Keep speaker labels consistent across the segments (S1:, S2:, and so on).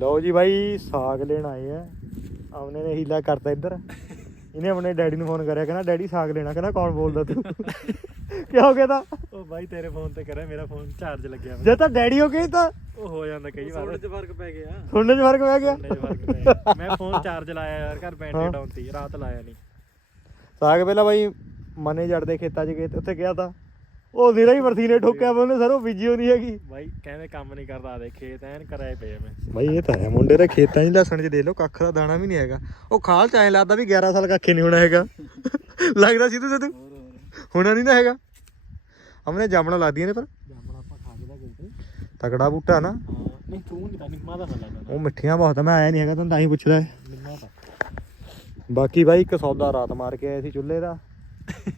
S1: ਲਓ ਜੀ ਬਾਈ ਸਾਗ ਲੈਣ ਆਏ ਆ। ਆਮਨੇ ਨੇ ਹੀਲਾ ਕਰਤਾ ਇੱਧਰ। ਇਹਨੇ ਆਪਣੇ ਡੈਡੀ ਨੂੰ ਫੋਨ ਕਰਿਆ ਕਹਿੰਦਾ ਡੈਡੀ ਸਾਗ ਲੈਣਾ। ਕਹਿੰਦਾ ਕੌਣ ਬੋਲਦਾ ਤੂੰ? ਕਿਉਂ ਕਹਿੰਦਾ
S2: ਉਹ ਬਾਈ ਤੇਰੇ ਫੋਨ ਤੇ ਕਰਿਆ ਮੇਰਾ ਫੋਨ ਚਾਰਜ ਲੱਗਿਆ।
S1: ਜੇ ਤਾਂ ਡੈਡੀ ਹੋ ਗਈ ਤਾਂ।
S2: ਉਹ ਹੋ ਜਾਂਦਾ ਕਈ ਵਾਰ।
S3: ਚ ਫ਼ਰਕ ਪੈ ਗਿਆ।
S1: ਸੁਣਨੇ 'ਚ ਫ਼ਰਕ ਪੈ ਗਿਆ?
S2: ਸੁਣਨੇ 'ਚ ਫ਼ਰਕ ਪੈ ਗਿਆ। ਮੈਂ ਫੋਨ ਚਾਰਜ ਲਾਇਆ ਯਾਰ ਘਰ
S1: ਹਾਂ।
S2: ਬੈਟਰੀ ਡਾਊਨ ਤੀ ਰਾਤ ਲਾਇਆ ਨਹੀਂ
S1: ਸਾਗ ਪਹਿਲਾਂ ਬਾਈ ਮਨੇ ਜੜਦੇ ਖੇਤਾਂ 'ਚ ਗਏ ਤੇ ਉੱਥੇ ਗਿਆ ਤਾਂ। ਉਹ ਨਿਰਾ ਹੀ ਵਰਸੀਨੇ ਠੋਕਿਆ ਵਾ ਉਹਨੇ ਸਰ ਉਹ ਬੀਜੀ ਨਹੀਂ ਹੈਗੀ।
S2: ਬਾਈ ਕਹਿੰਦੇ ਕੰਮ ਨਹੀਂ ਕਰਦਾ ਦੇ ਖੇਤ ਐਨ ਕਰਾਏ ਪਏ ਮੈਂ।
S1: ਬਾਈ ਇਹ ਤਾਂ ਹੈ ਮੁੰਡੇ ਦੇ ਖੇਤਾਂ 'ਚ ਲਸਣ 'ਚ ਦੇ ਲੋ ਕੱਖ ਦਾ ਦਾਣਾ ਵੀ ਨਹੀਂ ਹੈਗਾ। ਉਹ ਖਾਲ ਚ ਐਂ ਲੱਗਦਾ ਵੀ 11 ਸਾਲ ਕੱਖੇ ਨਹੀਂ ਹੋਣਾ ਹੈਗਾ। ਲੱਗਦਾ ਸਿੱਧੂ? ਸਿੱਧੂ ਹੋਣਾ ਨਹੀਂ ਨਾ ਹੈਗਾ। ਹਮਨੇ ਜਾਮਣਾ ਲੱਗਦੀਆਂ ਨੇ ਪਰ।
S2: ਜਾਮਣ ਆਪਾਂ ਖਾ ਕੇ ਦਾ ਗਏ ਤੇ
S1: ਤਕੜਾ ਬੂਟਾ ਨਾ।
S2: ਨਹੀਂ ਤੂੰ ਨਹੀਂ ਤਾਂ ਨਿੰਮਾ ਦਾ ਨਾ ਲੱਗਦਾ
S1: ਉਹ ਮਿੱਠੀਆਂ ਬਹੁਤ ਮੈਂ ਆਇਆ ਨਹੀਂ ਹੈਗਾ ਤੁਹਾਨੂੰ ਤਾਂ ਹੀ ਪੁੱਛਦਾ।
S2: ਨਿੰਮਾ ਦਾ
S1: ਬਾਕੀ ਬਾਈ ਇੱਕ ਸੌਦਾ ਰਾਤ ਮਾਰ ਕੇ ਆਏ ਸੀ ਚੁੱਲ੍ਹੇ ਦਾ।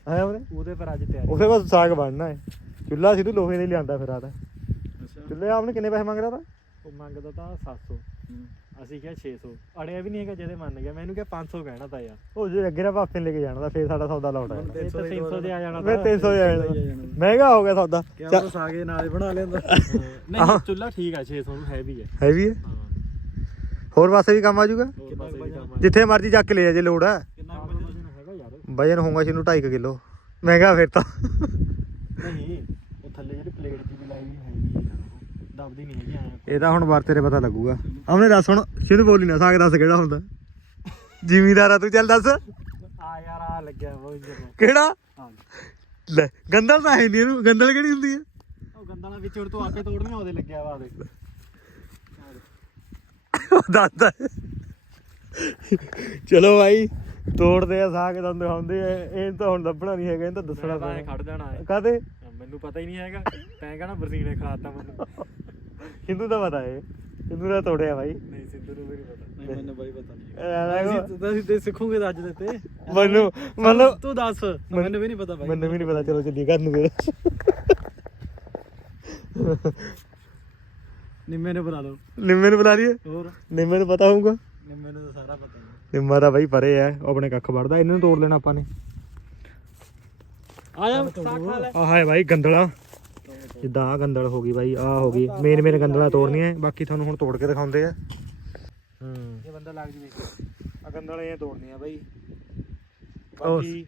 S1: ਆਇਆ ਉਹਨੇ
S2: ਉਹਦੇ ਪਰ ਅੱਜ ਤਿਆਰੀ
S1: ਉਸੇ ਬਸ ਸਾਗ ਬਣਨਾ ਹੈ। ਚੁੱਲ੍ਹਾ ਸਿੱਧੂ ਲੋਹੇ ਦੇ ਲਿਆਂਦਾ ਫਿਰ ਰਾਤ
S3: ਅੱਛਾ।
S1: ਚੁੱਲ੍ਹੇ ਆਪਨੇ ਕਿੰਨੇ ਪੈਸੇ ਮੰਗਦਾ ਤਾ?
S2: ਉਹ ਮੰਗਦਾ ਤਾਂ 700 ਅਸੀਂ ਕਿਹਾ 600 ਅੜਿਆ ਵੀ ਨਹੀਂ ਹੈਗਾ ਜਿਹਦੇ ਮੰਨ ਗਿਆ। ਮੈਨੂੰ ਕਿਹਾ 500 ਕਹਿਣਾ ਤਾਂ ਯਾਰ।
S1: ਉਹ ਜੇ ਅੱਗੇ ਨਾ ਨੂੰ ਲੈ ਕੇ ਜਾਣਾ ਤਾਂ ਫੇਰ ਸਾਡਾ ਸੌਦਾ ਲਾਉਣਾ
S3: ਹੁਣ
S2: ਇਹ ਤਾਂ 300 ਦੇ ਆ ਜਾਣਾ
S1: ਮੈਂ 300 ਜਾਣਾ। ਮਹਿੰਗਾ ਹੋ ਗਿਆ ਸੌਦਾ।
S3: ਕਿਆ ਉਹ ਸਾਗੇ ਨਾਲੇ ਬਣਾ ਲੈਂਦਾ
S2: ਨਹੀਂ ਚੁੱਲਾ ਠੀਕ ਆ 600 ਨੂੰ ਹੈਵੀ ਹੈ
S1: ਹੈਵੀ ਹੈ। ਹੋਰ ਪਾਸੇ ਵੀ ਕੰਮ ਆ ਜਾਊਗਾ?
S2: ਆ
S1: ਜਿੱਥੇ ਮਰਜ਼ੀ ਚੱਕ ਕੇ ਲੈ ਜਾ ਜੇ ਲੋੜ ਹੈ
S3: ਕਿੰਨਾ
S2: ਆਹ
S3: ਕੁ
S2: ਵਜਨ ਹੈਗਾ ਯਾਰ
S1: ਵਜਨ ਹੋਊਗਾ ਜਿਹਨੂੰ 2.5 ਕਿਲੋ। ਮਹਿੰਗਾ ਫਿਰ ਤਾਂ।
S2: ਨਹੀਂ ਉਹ ਥੱਲੇ ਜਿਹੜੀ ਪਲੇਟ ਦੀ ਵੀ ਲਾਈ ਵੀ ਹੈਗੀ ਹੈ ਦਬਦੀ ਨਹੀਂ ਹੈਗੀ ਐਂ
S1: ਇਹ ਤਾਂ ਹੁਣ ਬਾਰ ਤੇਰੇ ਪਤਾ ਲੱਗੂਗਾ। ਆਮਨੇ ਦੱਸ ਹੁਣ ਸ਼ੁਰੂ ਬੋਲੀ ਨਾ ਸਾਗ ਦੱਸ ਕਿਹੜਾ ਹੁੰਦਾ? ਜ਼ਿਮੀਦਾਰਾ ਤੂੰ ਚੱਲ ਦੱਸ।
S2: ਆ ਯਾਰ ਆ ਲੱਗਿਆ ਇੰਜਨ ਨੂੰ
S1: ਕਿਹੜਾ? ਲੈ ਗੰਦਲ ਤਾਂ ਹੈ ਨਹੀਂ ਇਹਨੂੰ। ਗੰਦਲ ਕਿਹੜੀ ਹੁੰਦੀ ਹੈ?
S2: ਉਹ ਗੰਦਾਂ ਵਿੱਚ ਹੁਣ ਤੂੰ ਆਪੇ ਤੋੜਨੀਆਂ ਉਹਦੇ ਲੱਗਿਆ ਵਾ ਦੇ
S1: ਉਹ ਦੱਸਦਾ। ਚਲੋ ਭਾਈ ਤੋੜਦੇ ਆ ਸਾਗ ਤੁਹਾਨੂੰ ਦਿਖਾਉਂਦੇ ਆ। ਇਹ ਤਾਂ ਹੁਣ ਲੱਭਣਾ ਨਹੀਂ ਹੈਗਾ ਇਹ ਤਾਂ ਦੱਸਣਾ
S2: ਮੈਂ ਤਾਂ ਖੜ ਜਾਣਾ ਹੈ
S1: ਕਾਦੇ
S2: ਮੈਨੂੰ ਪਤਾ ਹੀ ਨਹੀਂ ਹੈਗਾ। ਤੈਂ ਕਹਣਾ ਬਰਸੀਨੇ ਖਿਲਾਤਾ ਮੈਨੂੰ।
S1: ਹਿੰਦੂ ਦਾ ਪਤਾ ਹੈ ਹਿੰਦੂ ਦਾ ਤੋੜਿਆ ਭਾਈ
S2: ਨਹੀਂ ਸਿੰਧੂ ਨੂੰ ਵੀ ਨਹੀਂ ਪਤਾ।
S3: ਨਹੀਂ ਮੈਨੂੰ ਬਾਈ ਪਤਾ ਨਹੀਂ ਤੁਸੀਂ ਤੇ ਸਿੱਖੋਗੇ ਤਾਂ ਅੱਜ ਦੇ ਤੇ।
S1: ਮੈਨੂੰ ਮਤਲਬ
S3: ਤੂੰ ਦੱਸ। ਮੈਨੂੰ ਵੀ ਨਹੀਂ ਪਤਾ ਬਾਈ।
S1: ਮੈਨੂੰ ਵੀ ਨਹੀਂ ਪਤਾ। ਚਲੋ ਚੱਲੀ ਘਰ ਨੂੰ ਫਿਰ।
S3: ਨਿੰਮੇ ਨੂੰ ਬੁਲਾ ਲਓ।
S1: ਨਿੰਮੇ ਨੂੰ ਬੁਲਾ ਲਈਏ?
S3: ਹੋਰ?
S1: ਨਿੰਮੇ ਨੂੰ ਪਤਾ ਹੋਊਗਾ।
S3: ਨਿੰਮੇ ਨੂੰ ਤਾਂ ਸਾਰਾ ਪਤਾ ਹੀ।
S1: ਨਿੰਮਾ ਦਾ ਬਾਈ ਪਰੇ ਆ ਉਹ ਆਪਣੇ ਕੱਖ ਵੜਦਾ ਇਹਨਾਂ ਨੂੰ ਤੋੜ ਲੈਣਾ ਆਪਾਂ ਨੇ।
S2: ਆ ਜਾ ਸਾਗ ਖਾ ਲੈ।
S1: ਆਹ ਹੈ ਬਾਈ ਗੰਦਲਾ। ਜਿੱਦਾਂ ਆ ਗੰਦਲ ਹੋ ਗਈ ਬਾਈ ਆ ਹੋ ਗਈ। ਮੇਨ ਮੇਨ ਗੰਦਲਾ ਤੋੜਨੀਆਂ ਹੈ, ਬਾਕੀ ਤੁਹਾਨੂੰ ਹੁਣ ਤੋੜ ਕੇ ਦਿਖਾਉਂਦੇ ਆ। ਹੂੰ
S2: ਇਹ ਬੰਦਾ ਲੱਗ ਜਵੇ।
S1: ਆ ਗੰਦਲ ਇਹ ਤੋੜਨੀਆਂ ਬਾਈ।
S2: ਉਹ-
S1: ਬਾਕੀ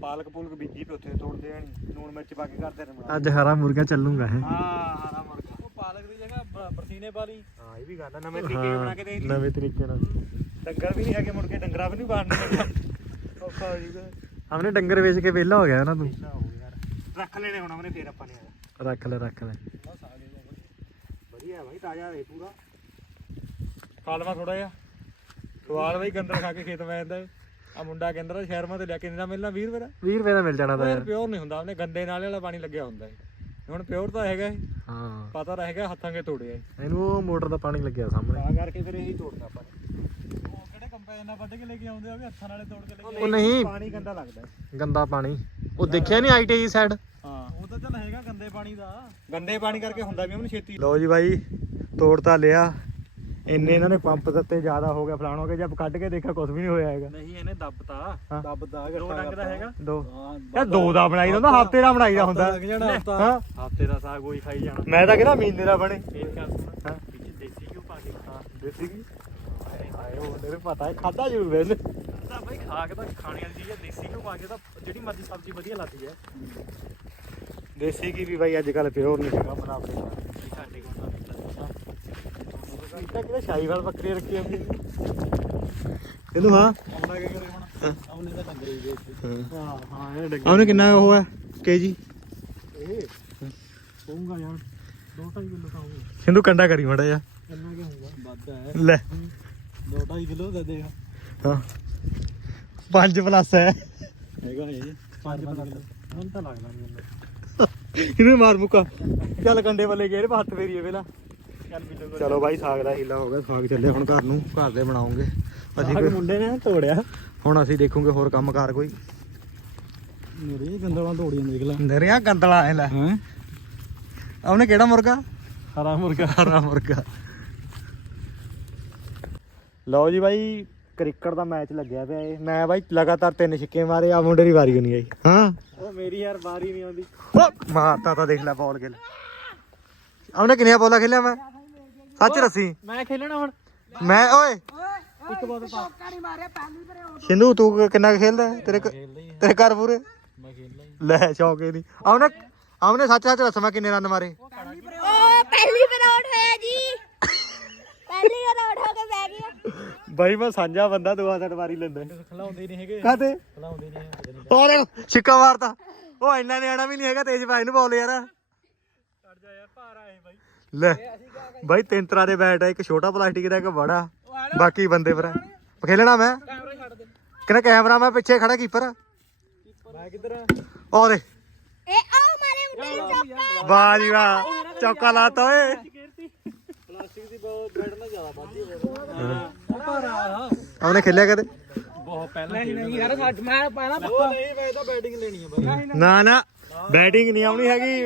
S1: ਪਾਲਕ ਪੂਲਕ ਬੀਜੀ ਪੇ ਉੱਥੇ ਤੋੜਦੇ ਆ ਨੀ। ਨੂਣ ਮਿਰਚ ਪਾ ਕੇ ਕਰਦੇ ਰਮਣਾ
S2: ਅੱਜ ਹਰਾ ਮੁਰਗਾ ਚੱਲੂਗਾ ਹੈ।
S1: ਹਾਂ ਹਰਾ ਮੁਰਗਾ।
S3: ਉਹ ਪਾਲਕ ਦੀ ਜਗ੍ਹਾ ਬ- ਬਰਸੀਨੇ ਪਾ ਲਈ।
S1: ਹਾਂ ਇਹ ਵੀ ਗੱਲ ਆ ਨਵੇਂ ਤਰੀਕੇ ਨਾਲ। ਬਣਾ ਕੇ ਦੇਖ ਲਈ
S2: ਨਵੇਂ ਤਰੀਕੇ ਨਾਲ।
S1: ਡੰਗਰ ਵੀ ਨਹੀਂ ਹੈਗੇ ਮੁੜ ਕੇ ਡੰਗਰਾ ਵੀ ਨਹੀਂ ਬਾੜਨੇ। ਔਖਾ ਹੋ ਜੂਗਾ
S2: ਹਮਨੇ ਡੰਗਰ ਵੇਚ ਕੇ ਵਿਹਲਾ ਹੋ ਗਿਆ ਨਾ ਤੂੰ।
S1: ਹੋ ਯਾਰ। ਰੱਖ ਲੈਣੇ ਹੁਣ ਉਹਨੇ ਫੇਰ ਆਪਾਂ ਨੇ
S2: ਰੱਖ ਲੈ ਰੱਖ ਲੈ।
S1: ਵਧੀਆ ਬਾਈ ਤਾਜ਼ਾ ਹੈ ਪੂਰਾ। ਖਾਲਵਾ ਥੋੜਾ ਜਿਹਾ। ਸਵਾਲ ਬਾਈ ਗੰਦਰ ਖਾ ਕੇ ਖੇਤ ਮੈਂ ਜਾਂਦਾ। ਆ ਮੁੰਡਾ ਕਹਿੰਦਾ ਸ਼ਹਿਰ ਮਾ ਤੇ ਲਿਆ ਕਿੰਨਾ ਮਿਲਣਾ 20 ਰੁਪਏ ਦਾ?
S2: 20 ਰੁਪਏ ਦਾ ਮਿਲ ਜਾਣਾ ਤਾਂ
S1: ਯਾਰ ਪਿਓਰ ਨਹੀਂ ਹੁੰਦਾ ਉਹਨੇ ਗੰਦੇ ਨਾਲੇ ਵਾਲਾ ਪਾਣੀ ਲੱਗਿਆ ਹੁੰਦਾ ਹੈ ਹੁਣ ਪਿਓਰ ਤਾਂ ਹੈਗਾ ਇਹ,
S2: ਹਾਂ।
S1: ਪਤਾ ਰਹਿ ਗਿਆ ਹੱਥਾਂ ਕੇ ਤੋੜਿਆ
S2: ਇਹਨੂੰ ਉਹ ਮੋਟਰ ਦਾ ਪਾਣੀ ਲੱਗਿਆ ਸਾਹਮਣੇ।
S1: ਤਾਂ ਕਰਕੇ ਫਿਰ ਇਹੀ ਤੋੜਦਾ ਆਪਾਂ ਨੇ।
S3: ਉਹ ਕਿਹੜੇ ਕੰਪੈਨ ਨਾਲ ਵੱਢ ਕੇ ਲੈ ਕੇ ਆਉਂਦੇ ਆ ਉਹ ਵੀ ਹੱਥਾਂ ਨਾਲੇ ਤੋੜ ਕੇ ਲੈ ਕੇ
S2: ਉਹ ਨਹੀਂ।
S1: ਪਾਣੀ ਗੰਦਾ ਲੱਗਦਾ ਹੈ।
S2: ਗੰਦਾ ਪਾਣੀ। ਉਹ ਦੇਖਿਆ ਨਹੀਂ ਆਈਟੀ ਸਾਈਡ?
S1: ਹਾਂ
S3: ਉਹ ਤਾਂ ਚੱਲ ਹੈਗਾ ਗੰਦੇ ਪਾਣੀ ਦਾ।
S1: ਗੰਦੇ ਪਾਣੀ ਕਰਕੇ ਹੁੰਦਾ ਵੀ ਉਹਨੂੰ ਛੇਤੀ ਲਓ ਜੀ ਬਾਈ ਤੋੜ ਤਾਂ ਲਿਆ। ਇੰਨੇ ਇਹਨਾਂ ਨੇ ਪੰਪ ਦਿੱਤੇ ਜ਼ਿਆਦਾ ਹੋ ਗਿਆ ਫਲਾਣ ਹੋ ਗਿਆ ਜਦ ਕੱਢ ਕੇ ਦੇਖਿਆ ਕੁਝ ਵੀ ਨਹੀਂ ਹੋਇਆ ਹੈਗਾ।
S2: ਨਹੀਂ ਇਹਨੇ ਦੱਬਤਾ।
S1: ਹਾਂ।
S3: ਦੱਬਦਾ
S2: ਦੋ ਡੰਗ ਦਾ ਹੈਗਾ?
S1: ਦੋ। ਦੋ ਦਾ ਬਣਾਈ ਦਾ ਹੁੰਦਾ ਹਫ਼ਤੇ ਦਾ ਬਣਾਈ ਦਾ ਹੁੰਦਾ।
S3: ਲੱਗ ਜਾਣਾ ਹਫਤਾ।
S1: ਹਾਂ।
S2: ਹਫ਼ਤੇ ਦਾ ਸਾਗ ਉਹੀ ਖਾਈ ਜਾਣਾ।
S1: ਮੈਂ ਤਾਂ ਕਹਿੰਦਾ ਮਹੀਨੇ ਦਾ ਬਣੇ।
S2: ਦੇਸੀ ਘਿਓ ਪਾ ਕੇ
S1: ਦੇਸੀ ਉਹ ਤੇਰੇ ਪਤਾ ਹੈ ਖਾਦਾ ਜ਼ਰੂਰ ਵੈਸੇ
S2: ਤਾਂ ਬਾਈ ਖਾ ਕੇ ਤਾਂ ਖਾਣੇ ਵਾਲੀ ਚੀਜ਼ ਹੈ ਦੇਸੀ ਘਿਓ ਪਾ ਕੇ ਤਾਂ ਜਿਹੜੀ ਮਰਜ਼ੀ ਸਬਜ਼ੀ ਵਧੀਆ ਲੱਗਦੀ ਹੈ।
S1: ਦੇਸੀ ਕੀ ਵੀ ਬਾਈ ਅੱਜ ਕੱਲ ਪਿਓਰ ਨਹੀਂ ਹੈਗਾ
S2: ਵੀ ਸਾਡੇ ਕੋਲ ਤਾਂ ਮਿਲਦਾ
S1: ਇੱਦਾਂ ਕਿਹਦਾ ਸ਼ਾਹੀਵਾਲ ਬੱਕਰੀ ਰੱਖੀ ਹੁੰਦੀ ਇਹਨੂੰ ਹਾਂ?
S3: ਆਉਂਦਾ ਕੀ ਕਰੇ ਹੁਣ? ਆਉਨੇ ਤਾਂ ਡੰਗਰ ਹੀ ਵੇਚ
S2: ਹਾਂ। ਹਾਂ ਇਹ ਡੰਗ
S1: ਉਹਨੇ ਕਿੰਨਾ ਉਹ ਹੈ? ਕੇਜੀ?
S2: ਇਹ? ਹੋਊਗਾ ਯਾਰ 2.5 ਕਿਲੋ ਤਾਂ ਹੋਊਗਾ।
S1: ਸਿੰਧੂ ਕੰਡਾ ਕਰੀ ਮੜਾ ਜਾ
S2: ਕਿੰਨਾ ਕਿ ਹੋਊਗਾ?
S3: ਵੱਧ ਹੈ।
S1: ਲੈ।
S3: 2.5 ਕਿਲੋ ਦੇ ਦੇ
S1: ਹਾਂ। 5 ਪਲੱਸ ਹੈ।
S3: ਹੈਗਾ ਇਹ।
S2: 5 ਕਿਲੋ। ਹੁਣ ਤਾਂ ਲੱਗਦਾ ਨਹੀਂ ਮੈਨੂੰ
S1: ਇਹਨੂੰ ਮਾਰ ਮੁੱਕਾ। ਚੱਲ ਕੰਡੇ ਵੱਲੇ ਗਏ ਹੱਥ ਫੇਰੀਏ ਪਹਿਲਾਂ।
S2: ਚੱਲ
S1: ਬਾਈ ਸਾਗ ਦਾ ਹੀਲਾ ਹੋ ਗਿਆ। ਸਾਗ ਚੱਲੇ ਹੁਣ ਘਰ ਨੂੰ। ਘਰ ਦੇ ਬਣਾਉਂਗੇ। ਅਸੀਂ ਕੋਈ-
S2: ਮੁੰਡੇ ਨੇ ਤੋੜਿਆ।
S1: ਹੁਣ ਅਸੀਂ ਦੇਖੂਗੇ ਹੋਰ ਕੰਮਕਾਰ ਕੋਈ।
S3: ਮੇਰੇ ਗੰਦਲਾਂ ਤੋੜੀਆਂ ਦੇਖ ਲੈ।
S1: ਨਰਿਆ ਗੰਦਲਾ ਐ ਲੈ।
S3: ਹੈ?
S1: ਉਹਨੇ ਕਿਹੜਾ ਮੁਰਗਾ?
S2: ਹਰਾ ਮੁਰਗਾ।
S1: ਹਰਾ ਮੁਰਗਾ। ਲਓ ਜੀ ਬਾਈ ਕ੍ਰਿਕਟ ਦਾ ਮੈਚ ਲੱਗਿਆ ਪਿਆ ਏ ਮੈਂ ਬਾਈ ਲਗਾਤਾਰ ਤਿੰਨ ਛਿੱਕੇ ਮਾਰੇ ਆ ਮੁੰਡੇ ਦੀ ਵਾਰੀ ਨਹੀਂ ਆਈ ਹਾਂ?
S2: ਉਹ ਮੇਰੀ ਯਾਰ ਬਾਰੀ ਨਹੀਂ ਆਉਂਦੀ।
S1: ਓ, ਮਾਰਤਾ ਤਾਂ ਦੇਖ ਲੈ ਬਾਲ ਖੇਲ। ਉਹਨੇ ਕਿੰਨੀਆਂ ਬੋਲਾਂ ਖੇਲਿਆ ਮੈਂ? ਸੱਚ ਰੱਸੀ
S2: ਮੈਂ ਖੇਲਣਾ ਹੁਣ।
S1: ਮੈਂ ਓਏ!
S3: ਇੱਕ ਬਾਤ ਪਾ।
S1: ਸਿੰਧੂ ਤੂੰ ਕਿੰਨਾ ਕੁ ਖੇਲਦਾ? ਤੇਰੇ ਤੇਰੇ ਘਰ ਪੂਰੇ?
S3: ਮੈਂ ਖੇਲਦਾ
S1: ਲੈ ਸ਼ੌਕ ਨਹੀਂ ਆਉਨੇ ਆਉਨੇ ਸੱਚ ਸੱਚ ਦੱਸ ਮੈਂ ਕਿੰਨੇ ਰਨ ਮਾਰੇ।
S4: ਓ ਪਹਿਲੀ ਬਰੌਡ ਹੋਇਆ ਜੀ। ਪਹਿਲੀ ਬਰੌਡ ਹੋ ਕੇ ਬਹਿ ਗਿਆ
S2: ਬਾਈ ਮੈਂ ਸਾਂਝਾ ਬੰਦਾ ਦੁਆ ਸੱਟ ਵਾਰੀ ਲੈਂਦਾ।
S3: ਖਲਾਉਂਦੇ ਨਹੀਂ ਹੈਗੇ।
S1: ਕਾਤੇ
S3: ਖਲਾਉਂਦੇ ਨਹੀਂ ਹੈਗੇ।
S1: ਉਹ ਦੇਖ ਛਿੱਕਾ ਮਾਰਤਾ। ਉਹ ਇੰਨਾ ਨਿਆਣਾ ਵੀ ਨਹੀਂ ਹੈਗਾ ਤੇਜ ਭਾਈ ਨੂੰ ਬੋਲ ਯਾਰ।
S3: ਛੱਡ ਜਾ ਯਾਰ ਭਾਰ ਆਏ ਬਾਈ।
S1: ਲੈ ਬਾਈ ਤਿੰਨ ਤਰ੍ਹਾਂ ਦੇ ਬੈਟ ਆ ਇੱਕ ਛੋਟਾ ਪਲਾਸਟਿਕ ਦਾ ਇੱਕ ਬੜਾ। ਬਾਕੀ ਬੰਦੇ ਪਰ ਖੇਲਣਾ ਮੈਂ?
S3: ਕੈਮਰਾ ਛੱਡ ਦੇ।
S1: ਕਿਹਨੇ ਕੈਮਰਾ ਮੈਂ ਪਿੱਛੇ ਖੜਾ ਕੀਪਰ।
S3: ਮੈਂ ਕਿੱਧਰ
S1: ਦੇ
S4: ਇਹ। ਆ ਮਾਰੇ ਮੁੰਡੇ ਨੂੰ ਚੌਕਾ।
S1: ਵਾਹ ਜੀ ਵਾਹ ਚੌਕਾ ਲਾਤਾ ਓਏ
S3: ਪਲਾਸਟਿਕ ਦੀ ਬਹੁਤ ਬੈਡ ਨਾਲ ਜ਼ਿਆਦਾ ਵੱਧਦੀ ਹੋਵੇ ਭਾਰ ਆ
S1: ਉਹਨੇ ਖੇਲਿਆ ਕਦੇ?
S3: ਬਹੁਤ ਪਹਿਲਾਂ ਨਹੀਂ ਨਹੀਂ ਯਾਰ ਛੱਡ ਮੈਂ ਪਹਿਲਾਂ ਪੱਕਾ ਨਹੀਂ ਮੈਂ ਤਾਂ ਬੈਟਿੰਗ ਲੈਣੀ ਆ ਬਾਈ
S1: ਨਾ ਨਾ। ਬੈਟਿੰਗ ਨਹੀਂ ਆਉਣੀ ਹੈਗੀ।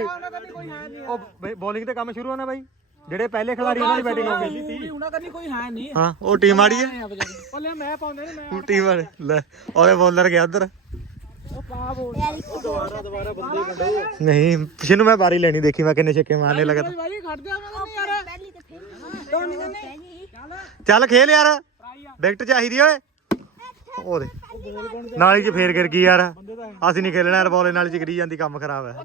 S1: ਉਹ ਬੋਲਿੰਗ ਤੇ ਕੰਮ ਸ਼ੁਰੂ ਹੋਣਾ ਬਾਈ। ਜਿਹੜੇ ਪਹਿਲੇ ਖਿਡਾਰੀ ਉਹਨਾਂ ਦੀ ਬੈਟਿੰਗ ਹੋਊਗੀ
S3: ਉਹਨਾਂ ਕਰਨੀ ਕੋਈ ਹੈ ਨਹੀਂ
S1: ਹਾਂ, ਉਹ ਟੀਮ ਮਾੜੀ ਹੈ।
S3: ਪੱਲੇ ਮੈਂ ਪਾਉਂਦੇ ਨੇ ਮੈਂ
S1: ਟੀਮ ਵਾਲੇ। ਲੈ, ਉਹਦੇ ਬੋਲਰ ਗਿਆ ਉਧਰ। ਨਹੀਂ, ਪਿਛੇ ਨੂੰ ਮੈਂ ਬਾਰੀ ਲੈਣੀ, ਦੇਖੀ ਮੈਂ ਕਿੰਨੇ ਛੱਕੇ ਮਾਰਨੇ ਲੱਗਦਾ।
S3: ਬਾਈ ਖੜ ਜਾ ਮੈਂ ਯਾਰ
S4: ਪਹਿਲੀ ਤੇ ਫਿਰ ਦੋ ਨਹੀਂ ਨਹੀਂ
S1: ਚੱਲ ਖੇਲ ਯਾਰ। ਵਿਕਟ ਚਾਹੀਦੀ ਓਏ। ਉਹਦੇ ਨਾਲੀ 'ਚ ਫੇਰ ਗਿਰ ਗਈ ਯਾਰ। ਅਸੀਂ ਨਹੀਂ ਖੇਲਣਾ ਯਾਰ, ਬੋਲੇ ਨਾਲੀ 'ਚ ਗਿਰੀ ਜਾਂਦੀ, ਕੰਮ ਖਰਾਬ ਹੈ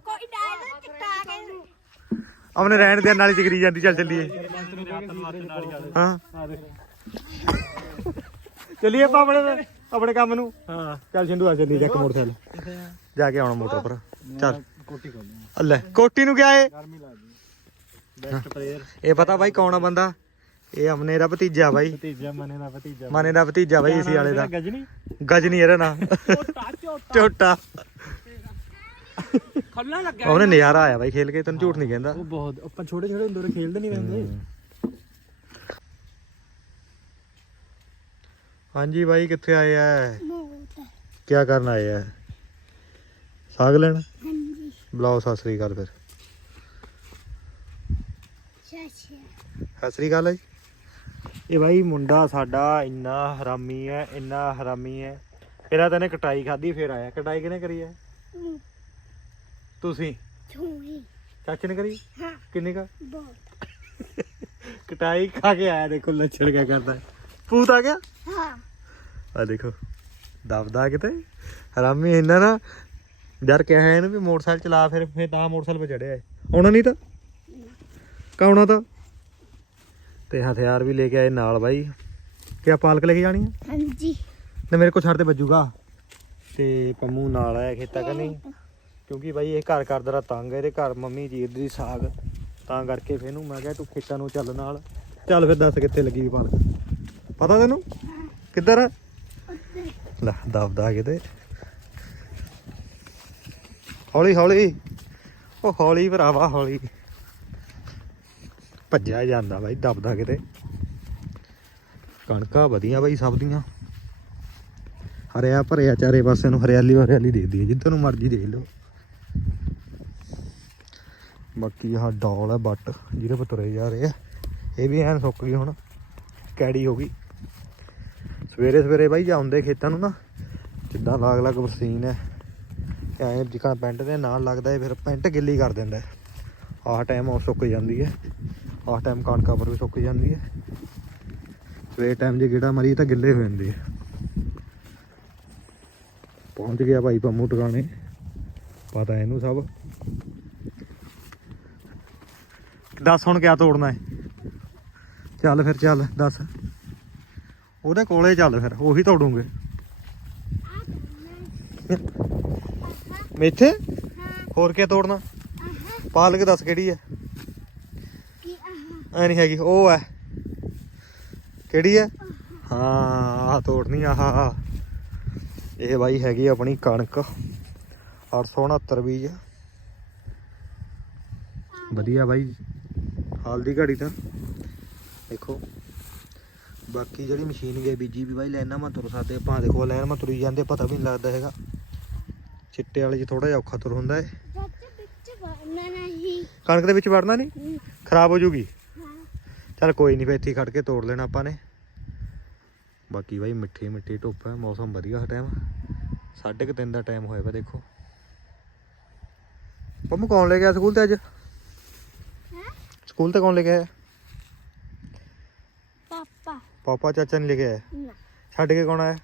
S1: ਆਪਣੇ ਰਹਿਣ ਦੇ ਨਾਲੀ 'ਚ ਗਿਰੀ ਜਾਂਦੀ, ਚੱਲ ਚੱਲੀਏ। ਹਾਂ। ਚੱਲੀਏ ਆਪਾਂ ਆਪਣੇ ਆਪਣੇ ਕੰਮ ਨੂੰ।
S2: ਹਾਂ
S1: ਚੱਲ ਸਿੰਧੂ ਆ ਚੱਲੀ ਚੱਕ ਮੋਟਰਸਾਈਕਲ। ਜਾ ਕੇ ਆਉਣਾ ਮੋਟਰ ਪਰ ਚੱਲ।
S3: ਕੋਟੀ
S1: ਲੈ ਕੋਟੀ ਨੂੰ ਕਿਹਾ ਏ?
S3: ਬੈਸਟ ਪਲੇਅਰ
S1: ਇਹ ਪਤਾ ਬਾਈ ਕੌਣ ਆ ਬੰਦਾ? ਇਹ ਅਮਨੇ ਦਾ ਭਤੀਜਾ ਬਾਈ।
S2: ਭਤੀਜਾ ਮਨੇ ਦਾ ਭਤੀਜਾ।
S1: ਮਨੇ ਦਾ ਭਤੀਜਾ ਬਾਈ ਇਸੀ ਵਾਲੇ ਦਾ।
S2: ਗਜਨੀ?
S1: ਗਜਨੀ ਇਹਦਾ ਨਾਂ ਝੋਟਾ
S3: ਖੱਲਣ ਲੱਗਿਆ
S1: ਉਹਨੇ ਨਜ਼ਾਰਾ ਆਇਆ ਬਾਈ ਖੇਲ ਕੇ ਤੈਨੂੰ ਝੂਠ ਨਹੀਂ ਕਹਿੰਦਾ।
S2: ਉਹ ਬਹੁਤ ਆਪਾਂ ਛੋਟੇ ਛੋਟੇ ਹੁੰਦੇ ਖੇਲਦੇ ਨਹੀਂ ਰਹਿੰਦੇ।
S1: ਹਾਂਜੀ ਬਾਈ ਕਿੱਥੇ ਆਏ ਐ? ਕੀ ਕਰਨ ਆਏ ਐ? ਸਾਗ ਲੈਣ?
S4: ਹਾਂਜੀ।
S1: ਬੁਲਾਓ ਸਤਿ ਸ੍ਰੀ ਅਕਾਲ ਫਿਰ। ਸਤਿ ਸ੍ਰੀ ਅਕਾਲ ਜੀ।
S2: ਇਹ ਬਾਈ ਮੁੰਡਾ ਸਾਡਾ ਇੰਨਾ ਹਰਾਮੀ ਹੈ ਇੰਨਾ ਹਰਾਮੀ ਹੈ। ਇਹਦਾ ਤੈਨੇ ਕਟਾਈ ਖਾਧੀ ਫੇਰ ਆਇਆ। ਕਟਾਈ ਕਿਨੇ ਕਰੀ ਹੈ? ਤੁਸੀਂ? ਚਾਚੇ ਨੇ ਕਰੀ?
S4: ਹਾਂ।
S2: ਕਿੰਨੇ ਕਾ? ਕਟਾਈ ਖਾ ਕੇ ਆਇਆ ਦੇਖੋ ਲੱਛਣ ਕਿਆ ਕਰਦਾ। ਭੂਤ ਆ ਗਿਆ?
S4: ਹਾਂ।
S1: ਆ ਦੇਖੋ ਦਬਦਾ ਕਿਤੇ? ਹਰਾਮੀ ਇੰਨਾ ਨਾ। ਡਰ ਕੇ ਆਇਆ ਇਹਨੂੰ ਵੀ ਮੋਟਰਸਾਈਕਲ ਚਲਾ ਫਿਰ ਫਿਰ ਤਾਂ ਮੋਟਰਸਾਈਕਲ 'ਤੇ ਚੜਿਆ ਆਉਣਾ ਨਹੀਂ ਤਾਂ। ਕਾਉਣਾ ਤਾਂ। ਤੇ ਹਥਿਆਰ ਵੀ ਲੈ ਕੇ ਆਏ ਨਾਲ ਬਾਈ। ਕਿਆ ਪਾਲਕ ਲੈ ਕੇ ਜਾਣੀ ਹੈ
S4: ਹਾਂਜੀ।
S1: ਤੇ ਮੇਰੇ ਕੋਲ ਛੱਡ ਤੇ ਵੱਜੂਗਾ। ਤੇ ਪੰਮੂ ਨਾਲ ਆਇਆ ਖੇਤਾਂ ਕਰਨੀ ਕਿਉਂਕਿ ਬਾਈ ਇਹ ਘਰ ਕਰਦਾ ਰਾ ਤੰਗ ਹੈ ਇਹਦੇ ਘਰ ਮੰਮੀ ਚੀਰਦੀ ਸਾਗ। ਤਾਂ ਕਰਕੇ ਫਿਰ ਇਹਨੂੰ ਮੈਂ ਕਿਹਾ ਤੂੰ ਖੇਤਾਂ ਨੂੰ ਚੱਲ ਨਾਲ। ਚੱਲ ਫਿਰ ਦੱਸ ਕਿੱਥੇ ਲੱਗੀ ਪਾਲਕ। ਪਤਾ ਤੈਨੂੰ? ਕਿੱਧਰ ਆ? ਲੈ ਦਬਦਾ ਕਿਤੇ। ਹੌਲੀ ਹੌਲੀ। ਉਹ ਹੌਲੀ ਭਰਾਵਾ ਹੌਲੀ। ਭੱਜਿਆ ਜਾਂਦਾ ਬਾਈ, ਦੱਬਦਾ ਕਿਤੇ। ਕਣਕਾਂ ਵਧੀਆ ਬਾਈ ਸਭ ਦੀਆਂ। ਹਰਿਆ ਭਰਿਆ ਚਾਰੇ ਪਾਸੇ ਨੂੰ ਹਰਿਆਲੀ ਹਰਿਆਲੀ ਦੇਖਦੀ ਹੈ ਜਿੱਧਰ ਨੂੰ ਮਰਜ਼ੀ ਦੇਖ ਲਓ। ਬਾਕੀ ਆਹ ਡੌਲ ਹੈ ਬੱਟ, ਜਿਹਦੇ ਪਰ ਤੁਰੇ ਜਾ ਰਹੇ ਆ। ਇਹ ਵੀ ਐਨ ਸੁੱਕ ਗਈ ਹੁਣ, ਕੈੜੀ ਹੋ ਗਈ। ਸਵੇਰੇ ਸਵੇਰੇ ਬਾਈ ਜਾਂਦੇ ਖੇਤਾਂ ਨੂੰ ਨਾ, ਜਿੱਦਾਂ ਲਾਗ ਲਾਗ ਬਰਸੀਨ ਹੈ ਐ ਜਿਕਾ ਪੈਂਟ ਦੇ ਨਾਲ ਲੱਗਦਾ ਹੈ ਫਿਰ ਪੈਂਟ ਗਿੱਲੀ ਕਰ ਦਿੰਦਾ ਆਹ ਟਾਈਮ ਉਹ ਸੁੱਕ ਜਾਂਦੀ ਹੈ ਆਹ ਟਾਈਮ ਕਣਕਾਂ ਪਰ ਵੀ ਸੁੱਕ ਜਾਂਦੀ ਹੈ। ਸਵੇਰ ਟਾਈਮ ਜੇ ਗੇੜਾ ਮਰੀ ਤਾਂ ਗਿੱਲੇ ਹੋ ਜਾਂਦੇ ਆ। ਪਹੁੰਚ ਗਿਆ ਭਾਈ ਪੰਮੂ ਟਿਕਾਣੇ। ਪਤਾ ਇਹਨੂੰ ਸਭ। ਦੱਸ ਹੁਣ ਕਿਆ ਤੋੜਨਾ ਹੈ। ਚੱਲ ਫਿਰ ਚੱਲ ਦੱਸ। ਉਹਦੇ ਕੋਲੇ ਚੱਲ ਫਿਰ ਉਹੀ ਤੋੜੂਗੇ। ਮੇਥੇ? ਹੋਰ ਕਿਆ ਤੋੜਨਾ? ਪਾਲਕ ਦੱਸ ਕਿਹੜੀ ਹੈ?
S4: ਕੀ
S1: ਐ ਨਹੀਂ ਹੈਗੀ ਉਹ ਹੈ ਕਿਹੜੀ ਹੈ ਹਾਂ ਆਹ ਤੋੜਨੀ ਆਹ। ਇਹ ਬਾਈ ਹੈਗੀ ਆਪਣੀ ਕਣਕ 869 ਬੀਜ। ਵਧੀਆ ਬਾਈ ਹਾਲ ਦੀ ਘੜੀ ਤਾਂ। ਦੇਖੋ ਬਾਕੀ ਜਿਹੜੀ ਮਸ਼ੀਨ ਗਈ ਬੀਜੀ ਵੀ ਬਾਈ ਲੈਣਾ ਮਾ ਤੁਰ ਸਕਦੇ ਆਪਾਂ ਦੇਖੋ ਲੈਣ ਮਾ ਤੁਰੀ ਜਾਂਦੇ ਪਤਾ ਵੀ ਨਹੀਂ ਲੱਗਦਾ ਹੈਗਾ। ਚਿੱਟੇ ਵਾਲੇ 'ਚ ਥੋੜਾ ਜਿਹਾ ਔਖਾ ਤੁਰ ਹੁੰਦਾ
S4: ਨਹੀਂ।
S1: ਕਣਕ ਦੇ ਵਿੱਚ ਵੜਨਾ ਨਹੀਂ ਖਰਾਬ ਹੋ ਜੂਗੀ? ਚੱਲ ਕੋਈ ਨਹੀਂ ਫੇ ਇੱਥੇ ਖੜ ਕੇ ਤੋੜ ਲੈਣਾ ਆਪਾਂ ਨੇ। ਬਾਕੀ ਬਾਈ ਮਿੱਠੀ ਮਿੱਠੀ ਧੁੱਪ ਹੈ ਮੌਸਮ ਵਧੀਆ ਹੈ ਟਾਈਮ ਸਾਢੇ ਕੁ ਤਿੰਨ ਦਾ ਟਾਈਮ ਹੋਇਆ ਵਾ ਦੇਖੋ। ਪੰਮੂ ਕੌਣ ਲੈ ਗਿਆ ਸਕੂਲ ਤੇ ਅੱਜ? ਸਕੂਲ ਤੇ ਕੌਣ ਲੈ ਆਇਆ?
S4: ਪਾਪਾ।
S1: ਪਾਪਾ ਚਾਚਾ ਨਹੀਂ ਲੈ
S4: ਨਾ।
S1: ਛੱਡ ਕੇ ਕੌਣ ਆਇਆ?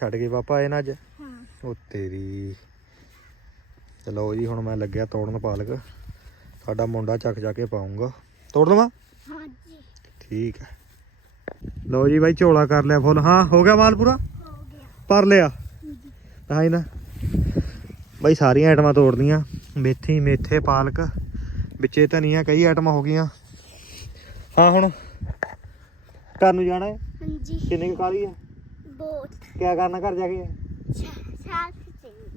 S1: ਛੱਡ ਕੇ ਪਾਪਾ ਆਏ ਨਾ ਅੱਜ?
S4: ਹਾਂ।
S1: ਉਹ ਤੇਰੀ। ਚਲੋ ਜੀ ਹੁਣ ਮੈਂ ਲੱਗਿਆ ਤੋੜਨ ਪਾਲਕ। ਸਾਡਾ ਮੁੰਡਾ ਚੱਕ ਜਾ ਕੇ ਪਾਉਂਗਾ ਤੋੜ ਦਵਾਂ ਠੀਕ ਹੈ ਲਓ ਜੀ ਬਾਈ ਝੋਲਾ ਕਰ ਲਿਆ ਫੁੱਲ। ਹਾਂ ਹੋ ਗਿਆ ਮਾਲ ਪੂਰਾ?
S4: ਹੋ ਗਿਆ।
S1: ਭਰ ਲਿਆ? ਹਾਂ ਨਾ। ਬਾਈ ਸਾਰੀਆਂ ਆਈਟਮਾਂ ਤੋੜਦੀਆਂ ਮੇਥੀ ਮੇਥੇ ਪਾਲਕ ਵਿੱਚੇ ਧਨੀਆ ਕਈ ਆਈਟਮਾਂ ਹੋ ਗਈਆਂ। ਹਾਂ ਹੁਣ ਘਰ ਨੂੰ ਜਾਣਾ ਹੈ?
S4: ਹਾਂ ਜੀ
S1: ਕਿੰਨੇ ਕਾਲੀ ਹੈ?
S4: ਬਹੁਤ।
S1: ਕੀ ਕਰਨਾ ਘਰ ਜਾ ਕੇ?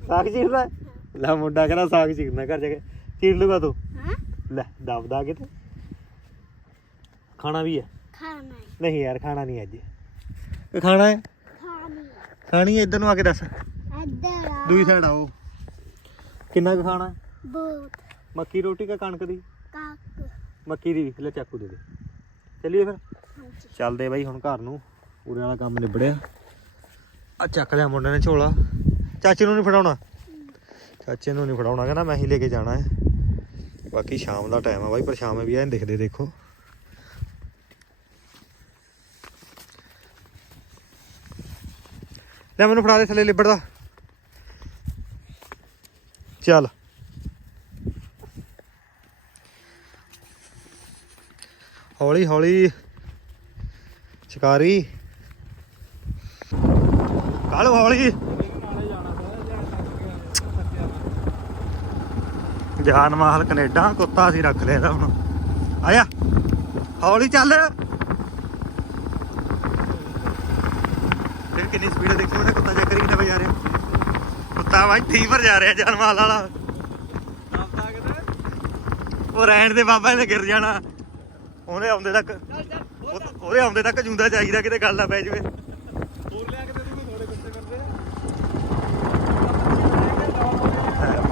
S1: ਸਾਗ ਚੀਰਦਾ ਹੈ? ਲੈ ਮੁੰਡਾ ਕਹਿੰਦਾ ਸਾਗ ਚੀਰਨਾ ਘਰ ਜਾ ਕੇ। ਚੀਰ ਲੂਗਾ ਤੂੰ?
S4: ਹਾਂ?
S1: ਲੈ ਦਬਦਾ ਕਿਤੇ? ਖਾਣਾ ਵੀ ਹੈ?
S4: ਖਾਣਾ ਹੈ।
S1: ਨਹੀਂ ਯਾਰ ਖਾਣਾ ਨਹੀਂ ਅੱਜ। ਇਹ ਖਾਣਾ ਹੈ?
S4: ਖਾਣੀ ਹੈ।
S1: ਖਾਣੀ ਹੈ? ਇੱਧਰ ਨੂੰ ਆ ਕੇ ਦੱਸ।
S4: ਇੱਧਰ ਆ।
S1: ਦੂਈ ਸਾਈਡ ਆਓ ਕਿੰਨਾ ਕੁ ਖਾਣਾ ਹੈ?
S4: ਬਹੁਤ।
S1: ਮੱਕੀ ਰੋਟੀ ਕਾ ਕਣਕ ਦੀ?
S4: ਕਾਕ
S1: ਮੱਕੀ ਦੀ ਲੈ ਚਾਕੂ ਦੇ ਦੇ। ਚੱਲੀਏ ਫਿਰ? ਚੱਲਦੇ ਬਾਈ ਹੁਣ ਘਰ ਨੂੰ। ਪੂਰੇ ਵਾਲਾ ਕੰਮ ਨਿਬੜਿਆ। ਆ ਚੱਕ ਲਿਆ ਮੁੰਡੇ ਨੇ ਝੋਲਾ ਚਾਚੇ ਨੂੰ ਨਹੀਂ ਫੜਾਉਣਾ? ਚਾਚੇ ਨੂੰ ਨਹੀਂ ਫੜਾਉਣਾ ਕਹਿੰਦਾ ਮੈਂ ਹੀ ਲੈ ਕੇ ਜਾਣਾ ਹੈ। ਬਾਕੀ ਸ਼ਾਮ ਦਾ ਟਾਈਮ ਆ ਬਾਈ ਪਰ ਸ਼ਾਮੇ ਵੀ ਐਂ ਦਿਖਦੇ ਦੇਖੋ। ਲੈ ਮੈਨੂੰ ਫੜਾ ਦੇ ਥੱਲੇ ਲਿਬੜ ਦਾ। ਚੱਲ। ਹੌਲੀ ਹੌਲੀ। ਸ਼ਿਕਾਰੀ। ਕੱਲ ਹੌਲੀ। ਜਾਨ ਮਾਹਲ ਕੈਨੇਡਾ, ਕੁੱਤਾ ਸੀ ਰੱਖ ਲਿਆ ਹੁਣ। ਆਇਆ। ਹੌਲੀ ਚੱਲ। ਫਿਰ ਕਿੰਨੀ ਸਪੀਡ ਦੇਖੀ ਉਹਨੇ ਕੁੱਤਾ ਚੱਕਰੀ ਕਿੰਨਾ ਵਜਾ ਰਿਹਾ ਕੁੱਤਾ ਬਾਈ 30 ਜਾ ਰਿਹਾ ਜਾਨ ਵਾਲਾ। ਉਹ ਰਹਿਣ ਦੇ ਬਾਬਾ ਇਹਨੇ ਗਿਰ ਜਾਣਾ। ਉਹਨੇ ਆਉਂਦੇ ਤੱਕ ਉਹਦੇ ਆਉਂਦੇ ਤੱਕ ਜੁੰਦਾ ਚਾਹੀਦਾ ਕਿਤੇ ਗੱਲ ਨਾ ਪੈ ਜਾਵੇ।
S3: ਹੋਰ ਲਿਆ ਕੇ ਦੇ ਥੋੜੇ ਕੁੱਤੇ ਕਰਦੇ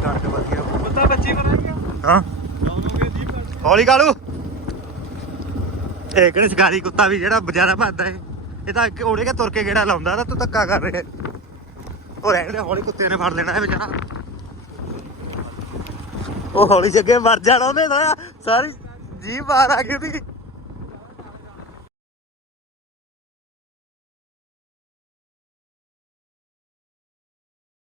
S1: ਕਣਕ ਵਧੀਆ
S3: ਬੱਚੀ ਬਣਾਏਗਾ
S1: ਹਾਂ। ਹੌਲੀ ਕਾਲੂ। ਇਹ ਕਿਹੜੀ ਸ਼ਿਕਾਰੀ ਕੁੱਤਾ ਵੀ ਜਿਹੜਾ ਬਜ਼ਾਰਾ ਭੱਜਦਾ ਏ। ਇਹ ਤਾਂ ਉਹਨੇ ਕਿ ਤੁਰ ਕੇ ਗੇੜਾ ਲਾਉਂਦਾ, ਤਾਂ ਤੂੰ ਧੱਕਾ ਕਰ ਰਿਹਾ। ਉਹ ਰਹਿਣ ਦੇ, ਹੌਲੀ ਕੁੱਤੇ ਨੇ ਫੜ ਲੈਣਾ ਹੈ ਵਿਚਾਰਾ। ਉਹ ਹੌਲੀ ਜੱਗੇ ਮਰ ਜਾਣਾ ਉਹਨੇ ਸਾਰੀ ਜੀਭ ਬਾਹਰ ਆ ਗਈ ਉਹਦੀ।